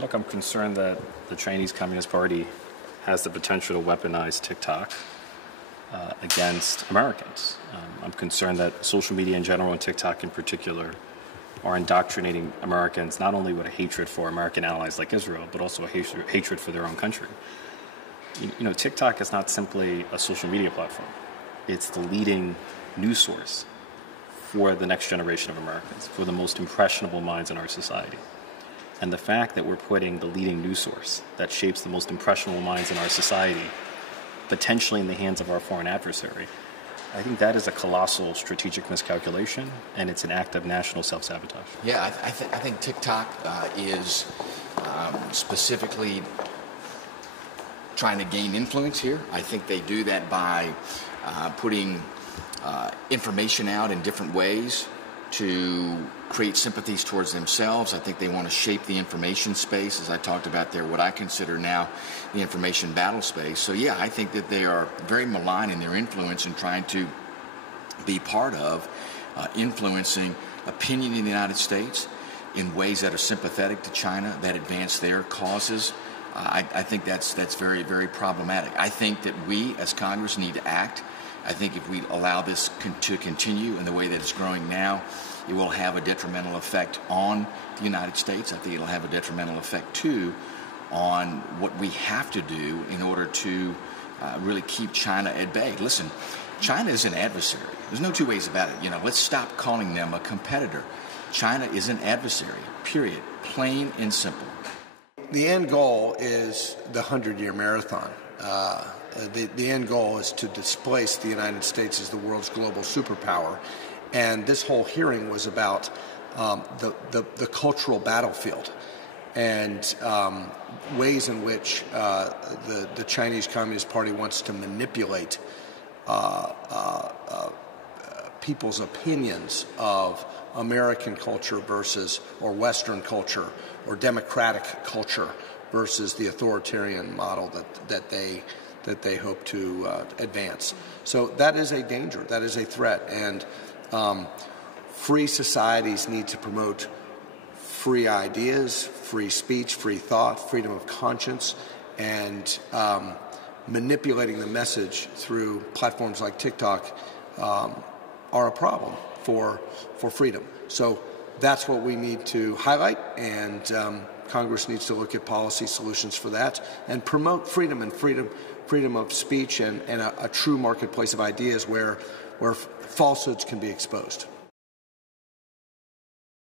Look, I'm concerned that the Chinese Communist Party has the potential to weaponize TikTok against Americans. I'm concerned that social media in general and TikTok in particular are indoctrinating Americans not only with a hatred for American allies like Israel, but also a hatred for their own country. You know, TikTok is not simply a social media platform. It's the leading news source for the next generation of Americans, for the most impressionable minds in our society. And the fact that we're putting the leading news source that shapes the most impressionable minds in our society potentially in the hands of our foreign adversary, I think that is a colossal strategic miscalculation, and it's an act of national self-sabotage. Yeah, I think TikTok is specifically trying to gain influence here. I think they do that by putting information out in different ways to create sympathies towards themselves. I think they want to shape the information space, as I talked about there, what I consider now the information battle space. So yeah, I think that they are very malign in their influence and trying to be part of influencing opinion in the United States in ways that are sympathetic to China, that advance their causes. I think that's very, very problematic. I think that we as Congress need to act. I think if we allow this to continue in the way that it's growing now, it will have a detrimental effect on the United States. I think it'll have a detrimental effect, too, on what we have to do in order to really keep China at bay. Listen, China is an adversary. There's no two ways about it. You know, let's stop calling them a competitor. China is an adversary, period, plain and simple. The end goal is the 100-year marathon. The end goal is to displace the United States as the world's global superpower. And this whole hearing was about the cultural battlefield and ways in which the Chinese Communist Party wants to manipulate people's opinions of American culture versus, or Western culture, or democratic culture versus the authoritarian model that they hope to advance. So that is a danger, that is a threat, and free societies need to promote free ideas, free speech, free thought, freedom of conscience, and manipulating the message through platforms like TikTok are a problem for freedom. So that's what we need to highlight, and Congress needs to look at policy solutions for that and promote freedom of speech and a true marketplace of ideas where falsehoods can be exposed.